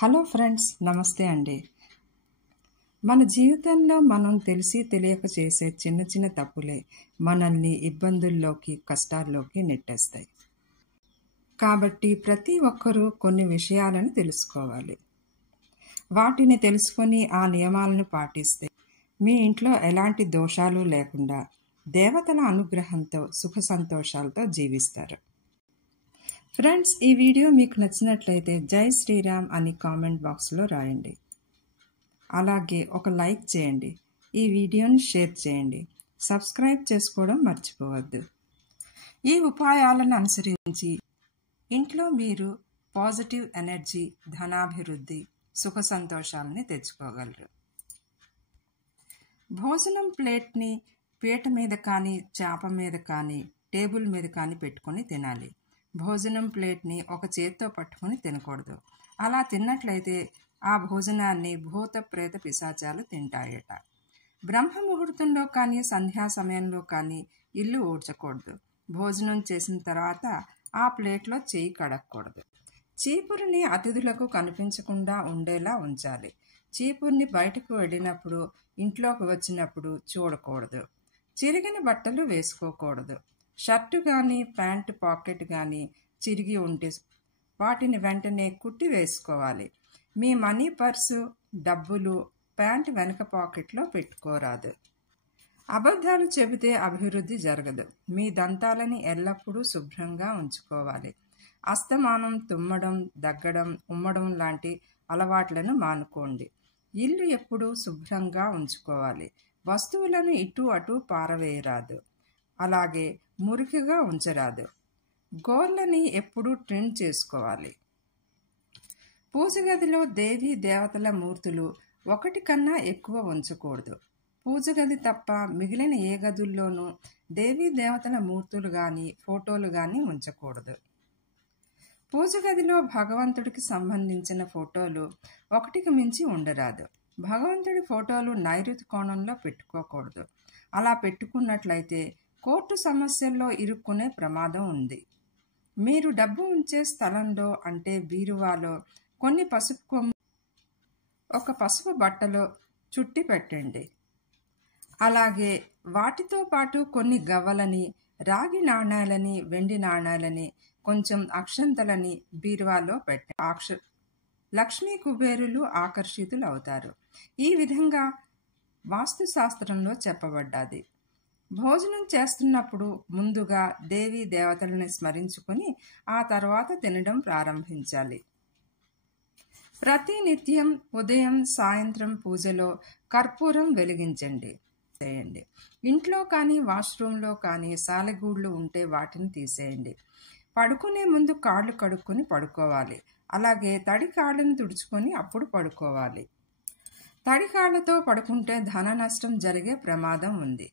Hello friends, నమస్తే అండి. మన జీవితంలో మనం తెలిసి తెలియక చేసే చిన్న చిన్న తప్పులే మనల్ని ఇబ్బందుల్లోకి, కష్టాల్లోకి నెట్టేస్తాయి. కాబట్టి ప్రతి ఒక్కరూ కొన్ని విషయాలను తెలుసుకోవాలి. వాటిని తెలుసుకొని ఆ నియమాలను పాటిస్తే మీ ఇంట్లో ఎలాంటి దోషాలు లేకుండా దేవతల అనుగ్రహంతో సుఖ సంతోషాలతో జీవిస్తారు. ఫ్రెండ్స్, ఈ వీడియో మీకు నచ్చినట్లయితే జై శ్రీరామ్ అని కామెంట్ బాక్స్లో రాయండి. అలాగే ఒక లైక్ చేయండి. ఈ వీడియోని షేర్ చేయండి. సబ్స్క్రైబ్ చేసుకోవడం మర్చిపోవద్దు. ఈ ఉపాయాలను అనుసరించి ఇంట్లో మీరు పాజిటివ్ ఎనర్జీ, ధనాభివృద్ధి, సుఖ సంతోషాలని తెచ్చుకోగలరు. భోజనం ప్లేట్ని పీట మీద కానీ, చాప మీద కానీ, టేబుల్ మీద కానీ పెట్టుకొని తినాలి. భోజనం ప్లేట్ని ఒక చేత్తో పట్టుకొని తినకూడదు. అలా తిన్నట్లయితే ఆ భోజనాన్ని భూత ప్రేత పిశాచాలు తింటాయట. బ్రహ్మ ముహూర్తంలో కానీ, సంధ్యా సమయంలో కానీ ఇల్లు ఊడ్చకూడదు. భోజనం చేసిన తర్వాత ఆ ప్లేట్లో చేయి కడగకూడదు. చీపురుని అతిథులకు కనిపించకుండా ఉండేలా ఉంచాలి. చీపురుని బయటకు వెళ్ళినప్పుడు, ఇంట్లోకి వచ్చినప్పుడు చూడకూడదు. చిరిగిన బట్టలు వేసుకోకూడదు. షర్టు కానీ, ప్యాంటు పాకెట్ కానీ చిరిగి ఉంటే వాటిని వెంటనే కుట్టి వేసుకోవాలి. మీ మనీ పర్సు, డబ్బులు ప్యాంటు వెనక పాకెట్లో పెట్టుకోరాదు. అబద్ధాలు చెబితే అభివృద్ధి జరగదు. మీ దంతాలని ఎల్లప్పుడూ శుభ్రంగా ఉంచుకోవాలి. అస్తమానం తుమ్మడం, దగ్గడం, ఉమ్మడం లాంటి అలవాట్లను మానుకోండి. ఇల్లు ఎప్పుడూ శుభ్రంగా ఉంచుకోవాలి. వస్తువులను ఇటు అటు పారవేయరాదు. అలాగే మురికిగా ఉంచరాదు. గోర్లని ఎప్పుడూ ట్రిమ్ చేసుకోవాలి. పూజగదిలో దేవీ దేవతల మూర్తులు ఒకటి కన్నా ఎక్కువ ఉంచకూడదు. పూజగది తప్ప మిగిలిన ఏ గదుల్లోనూ దేవీ దేవతల మూర్తులు కానీ, ఫోటోలు కానీ ఉంచకూడదు. పూజగదిలో భగవంతుడికి సంబంధించిన ఫోటోలు ఒకటికి మించి ఉండరాదు. భగవంతుడి ఫోటోలు నైరుతి కోణంలో పెట్టుకోకూడదు. అలా పెట్టుకున్నట్లయితే కోర్టు సమస్యల్లో ఇరుక్కునే ప్రమాదం ఉంది. మీరు డబ్బు ఉంచే స్థలంలో, అంటే బీరువాలో కొన్ని పసుపు కొమ్ము ఒక పసుపు బట్టలో చుట్టి పెట్టండి. అలాగే వాటితో పాటు కొన్ని గవ్వలని, రాగి నాణేలని, వెండి నాణేలని, కొంచెం అక్షంతలని బీరువాలో పెట్టండి. లక్ష్మీ కుబేరులు ఆకర్షితులు అవుతారు. ఈ విధంగా వాస్తుశాస్త్రంలో చెప్పబడ్డది. భోజనం చేస్తున్నప్పుడు ముందుగా దేవీ దేవతలను స్మరించుకొని ఆ తర్వాత తినడం ప్రారంభించాలి. ప్రతి నిత్యం ఉదయం, సాయంత్రం పూజలో కర్పూరం వెలిగించండి చేయండి. ఇంట్లో కానీ, వాష్రూమ్లో కానీ సాలెగూళ్ళు ఉంటే వాటిని తీసేయండి. పడుకునే ముందు కాళ్ళు కడుక్కొని పడుకోవాలి. అలాగే తడి కాళ్ళను తుడుచుకొని అప్పుడు పడుకోవాలి. తడి కాళ్ళతో పడుకుంటే ధన నష్టం జరిగే ప్రమాదం ఉంది.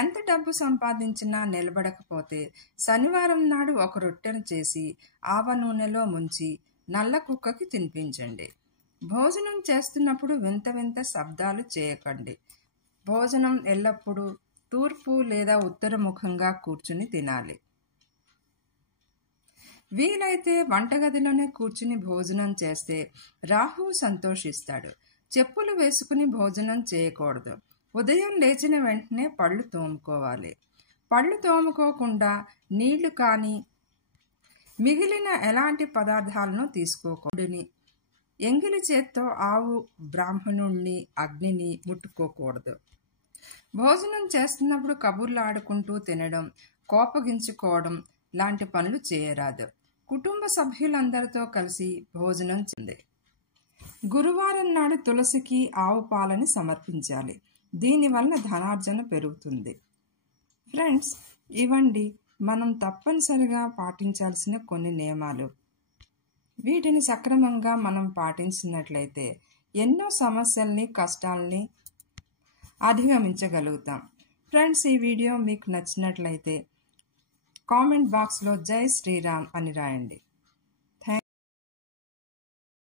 ఎంత డబ్బు సంపాదించినా నిలబడకపోతే శనివారం నాడు ఒక రొట్టెను చేసి ఆవ నూనెలో ముంచి నల్ల కుక్కకి తినిపించండి. భోజనం చేస్తున్నప్పుడు వింత వింత శబ్దాలు చేయకండి. భోజనం ఎల్లప్పుడూ తూర్పు లేదా ఉత్తరముఖంగా కూర్చుని తినాలి. వీలైతే వంటగదిలోనే కూర్చుని భోజనం చేస్తే రాహువు సంతోషిస్తాడు. చెప్పులు వేసుకుని భోజనం చేయకూడదు. ఉదయం లేచిన వెంటనే పళ్ళు తోముకోవాలి. పళ్ళు తోముకోకుండా నీళ్లు కానీ మిగిలిన ఎలాంటి పదార్థాలను తీసుకోకూడని. ఎంగిలి చేత్తో ఆవు, బ్రాహ్మణుణ్ణి, అగ్నిని ముట్టుకోకూడదు. భోజనం చేస్తున్నప్పుడు కబుర్లు ఆడుకుంటూ తినడం, కోపగించుకోవడం లాంటి పనులు చేయరాదు. కుటుంబ సభ్యులందరితో కలిసి భోజనం చేయండి. గురువారం నాడు తులసికి ఆవు పాలని సమర్పించాలి. దీనివల్ల ధనార్జన పెరుగుతుంది. ఫ్రెండ్స్, ఇవండి మనం తప్పనిసరిగా పాటించాల్సిన కొన్ని నియమాలు. వీటిని సక్రమంగా మనం పాటించినట్లయితే ఎన్నో సమస్యల్ని, కష్టాలని అధిగమించగలుగుతాం. ఫ్రెండ్స్, ఈ వీడియో మీకు నచ్చినట్లయితే కామెంట్ బాక్స్లో జై శ్రీరామ్ అని రాయండి.